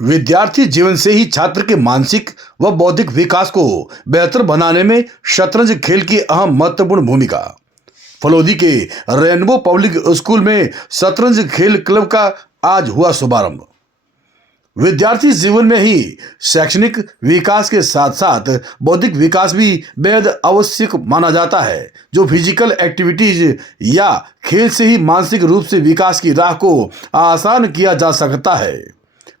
विद्यार्थी जीवन से ही छात्र के मानसिक व बौद्धिक विकास को बेहतर बनाने में शतरंज खेल की अहम महत्वपूर्ण भूमिका। फलोदी के रेनबो पब्लिक स्कूल में शतरंज खेल क्लब का आज हुआ शुभारंभ। विद्यार्थी जीवन में ही शैक्षणिक विकास के साथ साथ बौद्धिक विकास भी बेहद आवश्यक माना जाता है, जो फिजिकल एक्टिविटीज या खेल से ही मानसिक रूप से विकास की राह को आसान किया जा सकता है।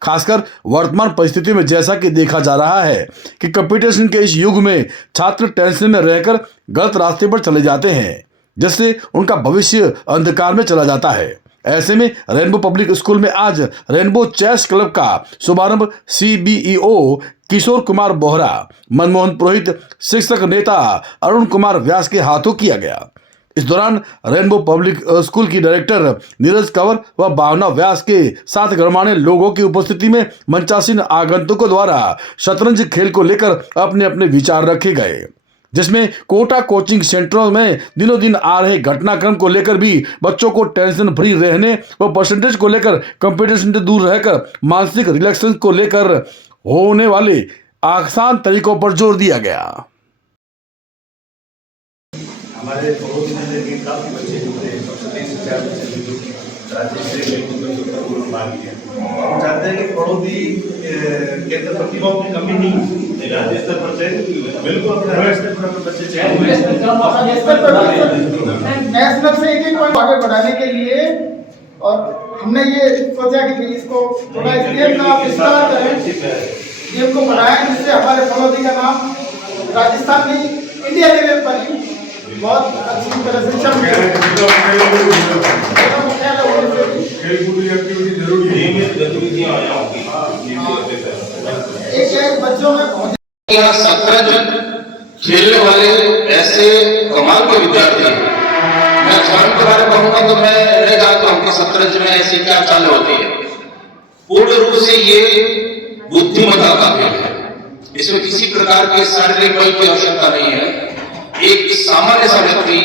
खासकर वर्तमान परिस्थितियों में जैसा कि देखा जा रहा है कि कंपटीशन के इस युग में छात्र टेंशन में रहकर गलत रास्ते पर चले जाते हैं, जिससे उनका भविष्य अंधकार में चला जाता है। ऐसे में रेनबो पब्लिक स्कूल में आज रेनबो चेस क्लब का शुभारंभ CBEO किशोर कुमार बोहरा, मनमोहन पुरोहित, शिक्षक नेता अरुण कुमार व्यास के हाथों किया गया। इस दौरान रेनबो पब्लिक स्कूल की डायरेक्टर नीरज कंवर व भावना व्यास के साथ गणमान्य लोगों की उपस्थिति में मंचासीन आगंतुकों द्वारा शतरंज खेल को लेकर अपने अपने विचार रखे गए, जिसमें कोटा कोचिंग सेंटरों में दिनों दिन आ रहे घटनाक्रम को लेकर भी बच्चों को टेंशन फ्री रहने व परसेंटेज को लेकर कंपटीशन से दूर रहकर मानसिक रिलैक्सेशन को लेकर होने वाले आसान तरीकों पर जोर दिया गया। हमारे पड़ोस में भी काफ़ी बच्चे जो थे, 3 से 4 बच्चे जो राज्य से भाग लिया। हम चाहते हैं कि पड़ोसी के अंदर प्रतिभाओं की कमी नहीं, राज्य स्तर पर से बिल्कुल अपने हर स्तर पर बच्चे नेशनल से एक पॉइंट आगे बढ़ाने के लिए, और हमने ये सोचा कि इसको थोड़ा गेम का विस्तार करें, गेम को बढ़ाएं, जिससे हमारे पड़ोसी का नाम राजस्थान नहीं इंडिया लेवल पर ही बहुत अच्छी तरह से चल रहा है। खेल-कूद एक्टिविटी जरूरी है, नियमित गतिविधियां एक बच्चों में शतरंज खेलने वाले ऐसे कमाल के विद्यार्थी हैं। मैं स्वयं के बारे में कहूँगा तो मैं रह रहा तो हमको शतरंज में ऐसी क्या चाल होती है। पूर्ण रूप से ये बुद्धिमत्ता का खेल है, इसमें किसी प्रकार के शारीरिक बल की आवश्यकता नहीं है। एक सामान्य सा व्यक्ति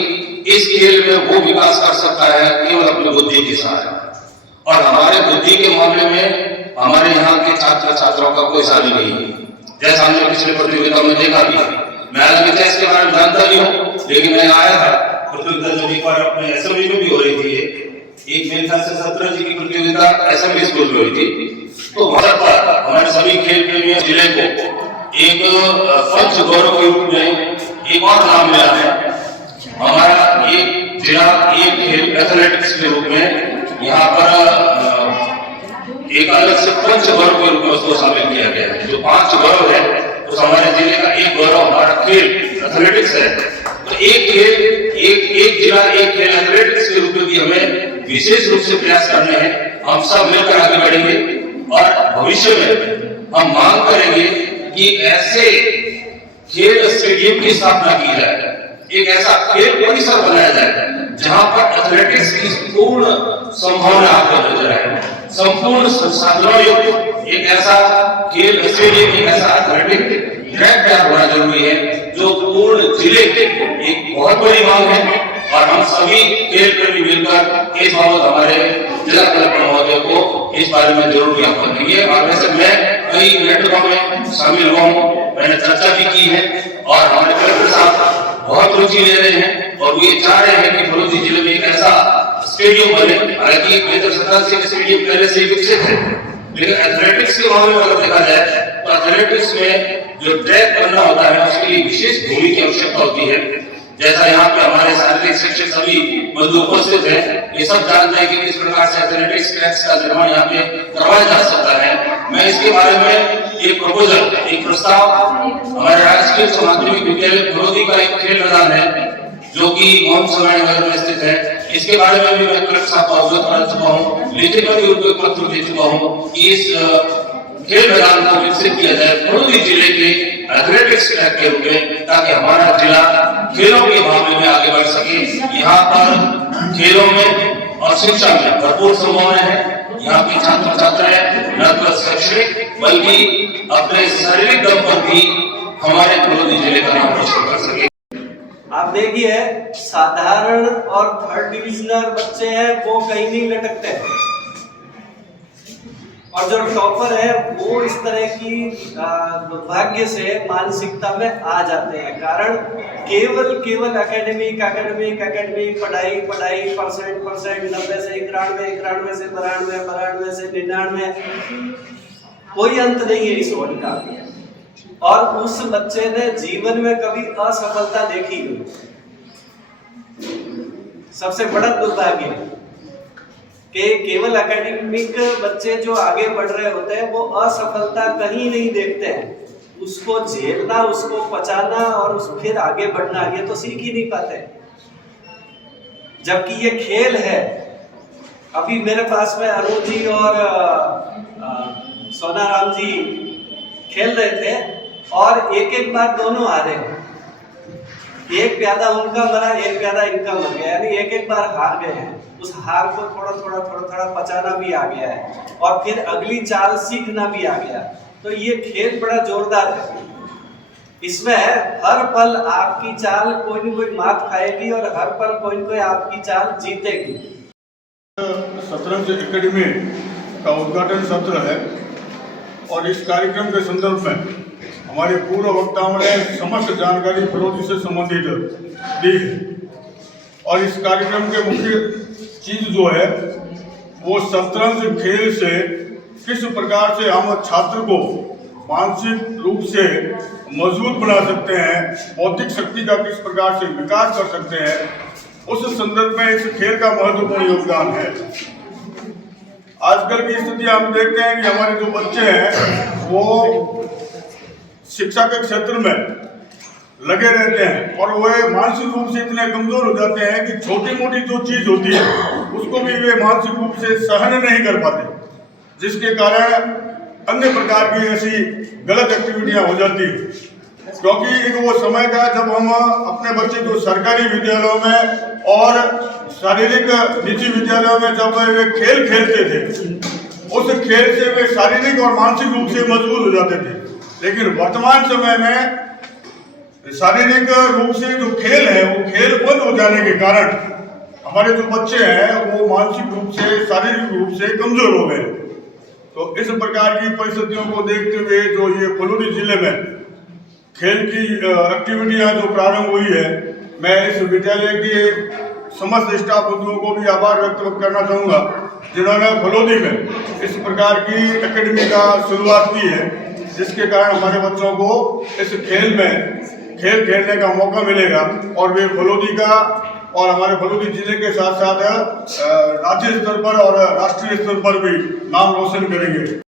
इस खेल में वो विकास कर सकता है केवल अपनी बुद्धि के साथ, और हमारे बुद्धि के मामले में हमारे यहाँ के छात्र छात्राओं का कोई साझी नहीं है। जैसा हमने पिछले प्रतियोगिता में देखा भी, मैं हालांकि चेस के बारे में जानता नहीं हूँ, लेकिन मैं आया था प्रतियोगिता जब एक बार अपने असेंबली में भी हो रही थी, एक मेरे ख्याल से शतरंज की प्रतियोगिता असेंबली स्कूल में हुई थी, तो वहां पर हमारे सभी खेल प्रेमियों जिले को एक पंच गौरव के रूप में एक और नाम मिला है। हमारा एक जिला एक खेल एथलेटिक्स के रूप में यहाँ पर एक अलग से पंच गौरव के रूप में उसको शामिल किया गया है। जो 5 गौरव है उस हमारे जिले का एक गौरव हमारा खेल एथलेटिक्स है। तो एक खेल एक जिला एक खेल एथलेटिक्स के रूप में भी हमें विशेष रूप से प्रयास करने हैं। हम सब मिलकर आगे बढ़ेंगे और भविष्य में हम मांग करेंगे कि ऐसे खेल स्टेडियम की स्थापना की जाए, एक ऐसा खेल परिसर बनाया जाए जहां पर एथलेटिक्स की पूर्ण संभावना आपको नजर आए, संपूर्ण संसाधनों युक्त एक ऐसा खेल स्टेडियम, एक ऐसा एथलेटिक ट्रैक तैयार होना जरूरी है, जो पूर्ण जिले के एक बहुत बड़ी मांग है। और हम सभी खेल प्रेमी मिलकर इस बाबत हमारे जिला कलेक्टर महोदय को इस बारे में जरूर ज्ञापन देंगे। और वैसे मैं कई बैठकों में शामिल हुआ हूँ, मैंने चर्चा भी की है, और हमारे कलेक्टर साहब बहुत रुचि ले रहे हैं और वो ये चाह रहे हैं कि फलोदी जिले में एक ऐसा स्टेडियम बने। हालांकि बेहतर शतरंज के स्टेडियम पहले से विकसित है, लेकिन एथलेटिक्स के मामले में अगर देखा जाए तो एथलेटिक्स में जो ट्रैक करना होता है उसके लिए विशेष भूमि की आवश्यकता होती है। जैसा यहाँ पे हमारे शारीरिक शिक्षक सभी बंधु उपस्थित हैं, ये सब जानते हैं कि किस प्रकार से एथलेटिक्स ट्रैक्स का निर्माण यहाँ पे करवाया जा सकता है। मैं इसके बारे में एक प्रपोजल, एक प्रस्ताव हमारे राजकीय माध्यमिक विद्यालय फलोदी का एक खेल मैदान है जो कि मोहन समय नगर में स्थित है, इसके बारे में भी मैं कलेक्टर साहब को अवगत करा चुका हूँ, लिखित में भी उनको एक पत्र दे चुका हूँ कि इस खेल मैदान को विकसित किया जाए फलोदी जिले के एथलेटिक्स ट्रैक के रूप में, ताकि हमारा जिला खेलों के मामले में आगे बढ़ सके। यहाँ पर खेलों में और शिक्षा में भरपूर संभावना है। यहाँ के छात्र छात्राएं न केवल शैक्षणिक बल्कि अपने शारीरिक दम पर भी हमारे फलोदी जिले का नाम रोशन कर सके। आप देखिए, साधारण और थर्ड डिविजनल बच्चे हैं वो कहीं नहीं लटकते हैं। और जो टॉपर है वो इस तरह की दुर्भाग्य से मानसिकता में आ जाते हैं। कारण केवल एकेडमिक पढ़ाई परसेंट 90 से 91 से 92 से 99, कोई अंत नहीं है इस वर्ड का। और उस बच्चे ने जीवन में कभी असफलता देखी नहीं। सबसे बड़ा दुर्भाग्य है कि केवल एकेडमिक बच्चे जो आगे बढ़ रहे होते हैं वो असफलता कहीं नहीं देखते हैं। उसको झेलना, उसको पचाना और फिर आगे बढ़ना, ये तो सीख ही नहीं पाते। जबकि ये खेल है। अभी मेरे पास में अरुण जी और सोनाराम जी खेल रहे थे और एक बार दोनों हारे। एक प्यादा उनका मरा, एक प्यादा इनका मर गया, यानी एक बार हार गए हैं। उस हार को थोड़ा पचाना भी आ गया है और फिर अगली चाल सीखना भी आ गया। तो ये खेल बड़ा जोरदार है। इसमें हर पल आपकी चाल कोई न कोई मात खाएगी और हर पल कोई न कोई आपकी चाल जीतेगी। शतरंज एकेडमी का उद्घाटन सत्र है और इस कार्यक्रम के संदर्भ में हमारे पूर्व वक्ताओं ने समस्त जानकारी फलोदी से संबंधित दी है। और इस कार्यक्रम के मुख्य चीज जो है वो शतरंज खेल से किस प्रकार से हम छात्र को मानसिक रूप से मजबूत बना सकते हैं, बौद्धिक शक्ति का किस प्रकार से विकास कर सकते हैं, उस संदर्भ में इस खेल का महत्वपूर्ण योगदान है। आजकल की स्थिति हम देखते हैं कि हमारे जो बच्चे हैं वो शिक्षा के क्षेत्र में लगे रहते हैं और वे मानसिक रूप से इतने कमजोर हो जाते हैं कि छोटी मोटी जो चीज होती है उसको भी वे मानसिक रूप से सहन नहीं कर पाते, जिसके कारण अन्य प्रकार की ऐसी गलत एक्टिविटियां हो जाती है। क्योंकि एक वो समय था जब हम अपने बच्चे जो सरकारी विद्यालयों में और शारीरिक निजी विद्यालयों में जब वे खेल खेलते थे, उस खेल से वे शारीरिक और मानसिक रूप से मजबूत हो जाते थे। लेकिन वर्तमान समय में शारीरिक रूप से जो खेल है वो खेल बंद हो जाने के कारण हमारे जो बच्चे हैं वो मानसिक रूप से, शारीरिक रूप से कमजोर हो गए। तो इस प्रकार की परिस्थितियों को देखते हुए जो ये फलोदी जिले में खेल की एक्टिविटियां जो प्रारंभ हुई है, मैं इस विद्यालय के समस्त स्टाफ बंधुओं को भी आभार व्यक्त करना चाहूँगा जिन्होंने फलोदी में इस प्रकार की एकेडमी का शुरुआत की है, जिसके कारण हमारे बच्चों को इस खेल में खेल खेलने का मौका मिलेगा और वे फलोदी का और हमारे फलोदी जिले के साथ साथ राज्य स्तर पर और राष्ट्रीय स्तर पर भी नाम रोशन करेंगे।